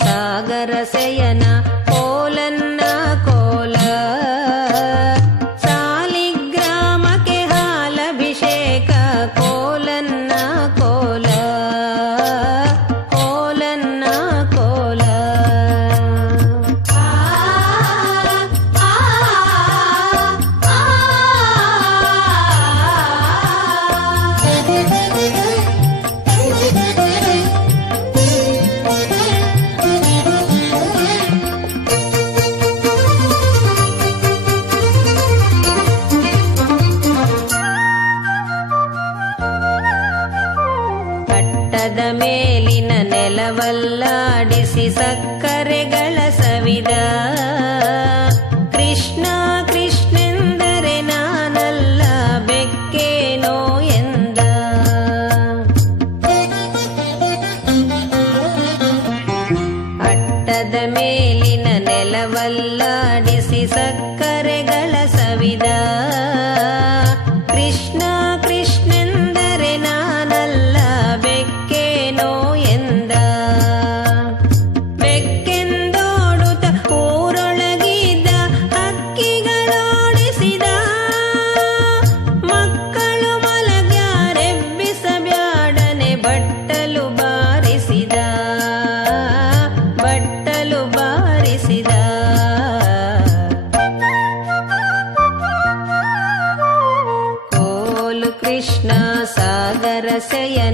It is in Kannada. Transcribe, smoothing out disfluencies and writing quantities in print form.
ಸಾಗರ ಶಯನ ಕೋಲನ್ನ ಕೋಲ ಸಾಲಿಗ್ರಾಮಕ್ಕೆ ಹಾಲಭಿಷೇಕ ಕೋಲನ್ನ ಕೋಲ ಕೋಲನ್ನ ಕೋಲ ಕಟ್ಟದ ಮೇಲಿನ ನೆಲವಲ್ಲಾಡಿಸಿ ಸಕ್ಕರೆಗಳ ಸವಿದ ಕೃಷ್ಣ ಕೃಷ್ಣೆಂದರೆ ನಾನಲ್ಲ ಬೆಕ್ಕೇನೋ ಎಂದ ಅಟ್ಟದ ಮೇಲಿನ ನೆಲವಲ್ಲಾಡಿಸಿ ಸಕ್ಕರೆಗಳ ಸವಿದ ಕೃಷ್ಣ ಕೃಷ್ಣೆಂದರೆ ನಾನಲ್ಲ ಬೆಕ್ಕೇನೋ ಎಂದ ಬೆಕ್ಕೆಂದೋಡುತ್ತ ಊರೊಳಗಿದ್ದ ಹಕ್ಕಿಗಳೋಡಿಸಿದ ಮಕ್ಕಳು ಮಲಗ್ಯಾರೆಬ್ಬಿಸಬ್ಯಾಡನೆ ಬಟ್ಟಲು ಬಾರಿಸಿದ ಬಟ್ಟಲು ಬಾರಿಸಿದ ಕೋಲು ಕೃಷ್ಣ ಸಾಗರ ಶಯನ